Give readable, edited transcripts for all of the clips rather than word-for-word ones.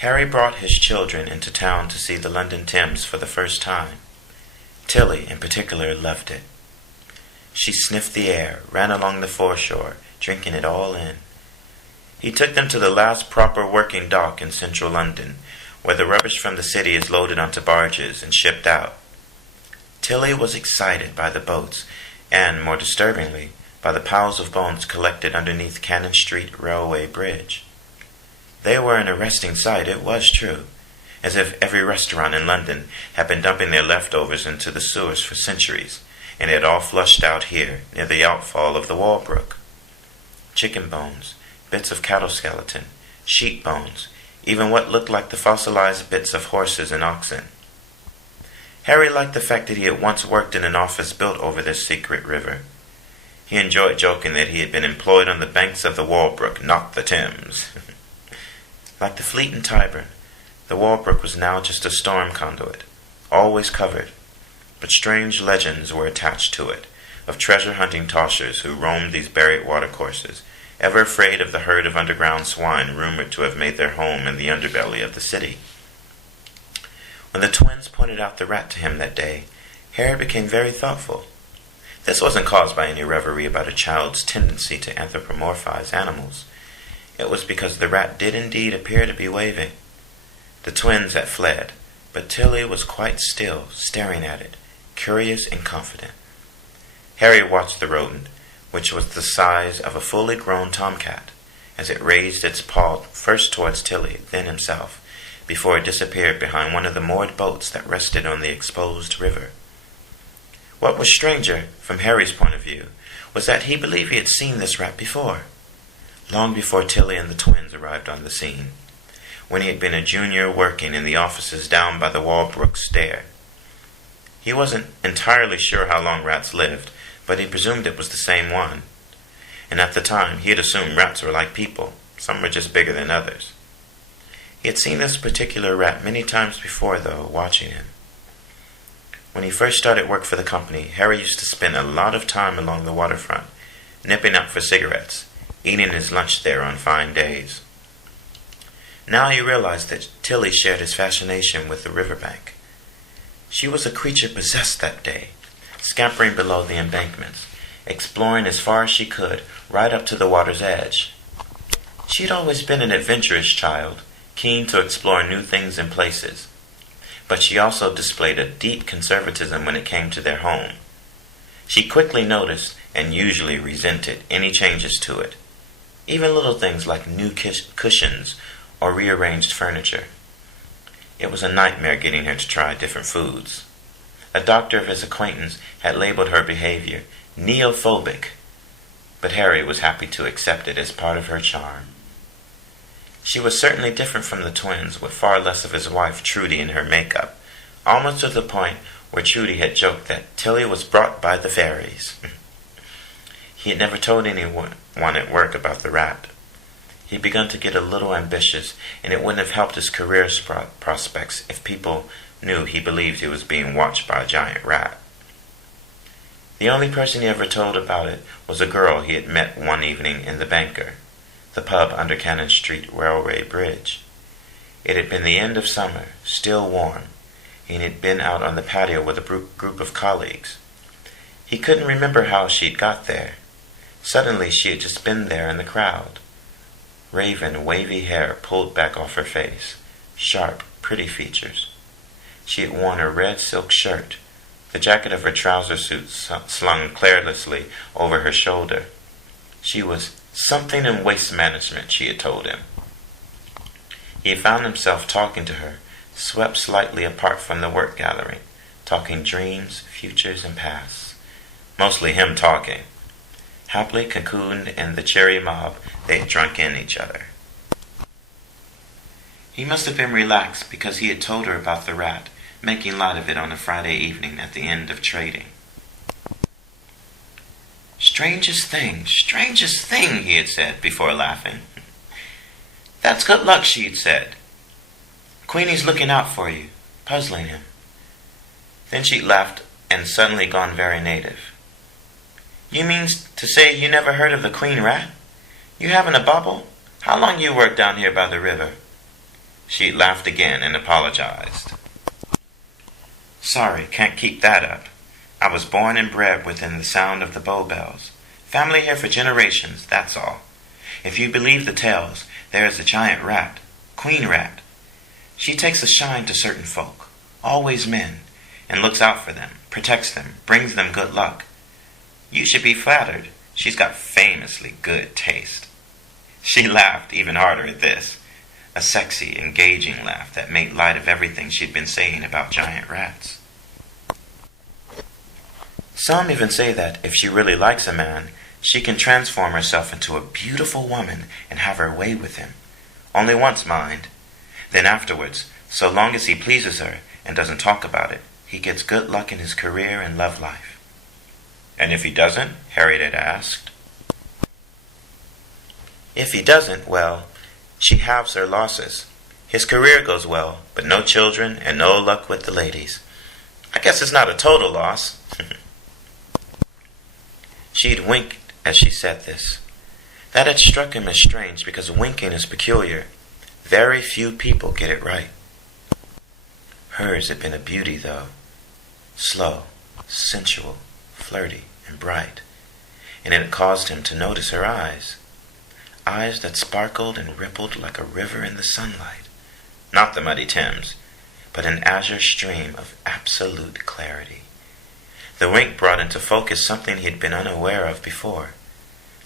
Harry brought his children into town to see the London Thames for the first time. Tilly, in particular, loved it. She sniffed the air, ran along the foreshore, drinking it all in. He took them to the last proper working dock in central London, where the rubbish from the city is loaded onto barges and shipped out. Tilly was excited by the boats, and, more disturbingly, by the piles of bones collected underneath Cannon Street Railway Bridge. They were an arresting sight, it was true, as if every restaurant in London had been dumping their leftovers into the sewers for centuries, and it had all flushed out here, near the outfall of the Walbrook. Chicken bones, bits of cattle skeleton, sheep bones, even what looked like the fossilized bits of horses and oxen. Harry liked the fact that he had once worked in an office built over this secret river. He enjoyed joking that he had been employed on the banks of the Walbrook, not the Thames. Like the Fleet and Tyburn, the Walbrook was now just a storm conduit, always covered, but strange legends were attached to it, of treasure-hunting toshers who roamed these buried watercourses, ever afraid of the herd of underground swine rumored to have made their home in the underbelly of the city. When the twins pointed out the rat to him that day, Harry became very thoughtful. This wasn't caused by any reverie about a child's tendency to anthropomorphize animals. It was because the rat did indeed appear to be waving. The twins had fled, but Tilly was quite still, staring at it, curious and confident. Harry watched the rodent, which was the size of a fully grown tomcat, as it raised its paw first towards Tilly, then himself, before it disappeared behind one of the moored boats that rested on the exposed river. What was stranger, from Harry's point of view, was that he believed he had seen this rat before, long before Tilly and the twins arrived on the scene, when he had been a junior working in the offices down by the Walbrook stair. He wasn't entirely sure how long rats lived, but he presumed it was the same one. And at the time, he had assumed rats were like people. Some were just bigger than others. He had seen this particular rat many times before, though, watching him. When he first started work for the company, Harry used to spend a lot of time along the waterfront, nipping out for cigarettes, eating his lunch there on fine days. Now he realized that Tilly shared his fascination with the riverbank. She was a creature possessed that day, scampering below the embankments, exploring as far as she could, right up to the water's edge. She'd always been an adventurous child, keen to explore new things and places, but she also displayed a deep conservatism when it came to their home. She quickly noticed, and usually resented, any changes to it, even little things like new cushions or rearranged furniture. It was a nightmare getting her to try different foods. A doctor of his acquaintance had labeled her behavior neophobic, but Harry was happy to accept it as part of her charm. She was certainly different from the twins, with far less of his wife Trudy in her makeup, almost to the point where Trudy had joked that Tilly was brought by the fairies. He had never told anyone at work about the rat. He'd begun to get a little ambitious, and it wouldn't have helped his career prospects if people knew he believed he was being watched by a giant rat. The only person he ever told about it was a girl he had met one evening in the Banker, the pub under Cannon Street Railway Bridge. It had been the end of summer, still warm, and he had been out on the patio with a group of colleagues. He couldn't remember how she'd got there. Suddenly she had just been there in the crowd. Raven, wavy hair pulled back off her face, sharp, pretty features. She had worn a red silk shirt, the jacket of her trouser suit slung carelessly over her shoulder. She was something in waste management, she had told him. He had found himself talking to her, swept slightly apart from the work gathering, talking dreams, futures, and pasts. Mostly him talking. Happily cocooned in the cherry mob, they had drunk in each other. He must have been relaxed because he had told her about the rat, making light of it on a Friday evening at the end of trading. Strangest thing, he had said before laughing. That's good luck, she had said. Queenie's looking out for you, puzzling him. Then she'd laughed and suddenly gone very native. You mean to say you never heard of the queen rat? You haven't a bauble? How long you worked down here by the river? She laughed again and apologized. Sorry, can't keep that up. I was born and bred within the sound of the Bow Bells. Family here for generations, that's all. If you believe the tales, there is a giant rat, Queen Rat. She takes a shine to certain folk, always men, and looks out for them, protects them, brings them good luck. You should be flattered. She's got famously good taste. She laughed even harder at this, a sexy, engaging laugh that made light of everything she'd been saying about giant rats. Some even say that if she really likes a man, she can transform herself into a beautiful woman and have her way with him. Only once, mind. Then afterwards, so long as he pleases her and doesn't talk about it, he gets good luck in his career and love life. And if he doesn't? Harriet had asked. If he doesn't, well, she halves her losses. His career goes well, but no children and no luck with the ladies. I guess it's not a total loss. She'd winked as she said this. That had struck him as strange because winking is peculiar. Very few people get it right. Hers had been a beauty, though. Slow, sensual, flirty, and bright. And it had caused him to notice her eyes. Eyes that sparkled and rippled like a river in the sunlight. Not the muddy Thames, but an azure stream of absolute clarity. The wink brought into focus something he had been unaware of before,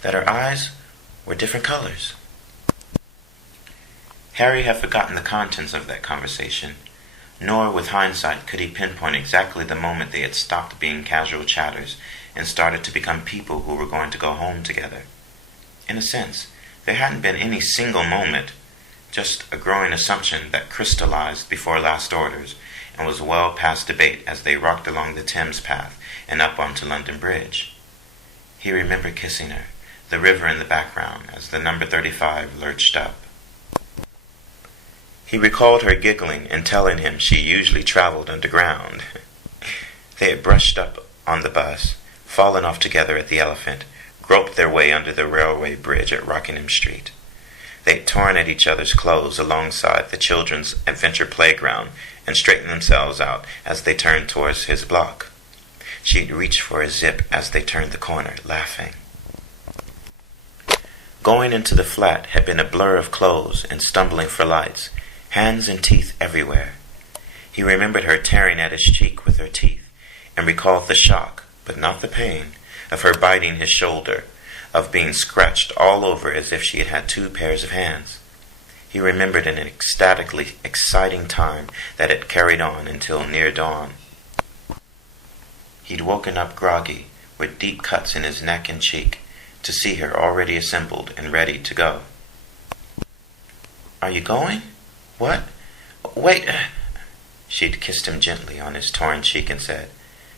that her eyes were different colors. Harry had forgotten the contents of that conversation, nor with hindsight could he pinpoint exactly the moment they had stopped being casual chatters and started to become people who were going to go home together. In a sense, there hadn't been any single moment, just a growing assumption that crystallized before last orders and was well past debate as they rocked along the Thames path and up onto London Bridge. He remembered kissing her, the river in the background, as the number 35 lurched up. He recalled her giggling and telling him she usually traveled underground. They had brushed up on the bus, fallen off together at the Elephant, groped their way under the railway bridge at Rockingham Street. They'd torn at each other's clothes alongside the children's adventure playground and straightened themselves out as they turned towards his block. She'd reached for a zip as they turned the corner, laughing. Going into the flat had been a blur of clothes and stumbling for lights, hands and teeth everywhere. He remembered her tearing at his cheek with her teeth, and recalled the shock, but not the pain, of her biting his shoulder, of being scratched all over as if she had had 2 pairs of hands. He remembered an ecstatically exciting time that had carried on until near dawn. He'd woken up groggy, with deep cuts in his neck and cheek, to see her already assembled and ready to go. Are you going? What? Wait. She'd kissed him gently on his torn cheek and said,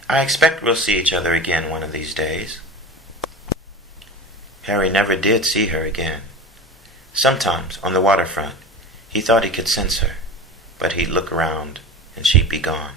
I expect we'll see each other again one of these days. Harry never did see her again. Sometimes, on the waterfront, he thought he could sense her, but he'd look around and she'd be gone.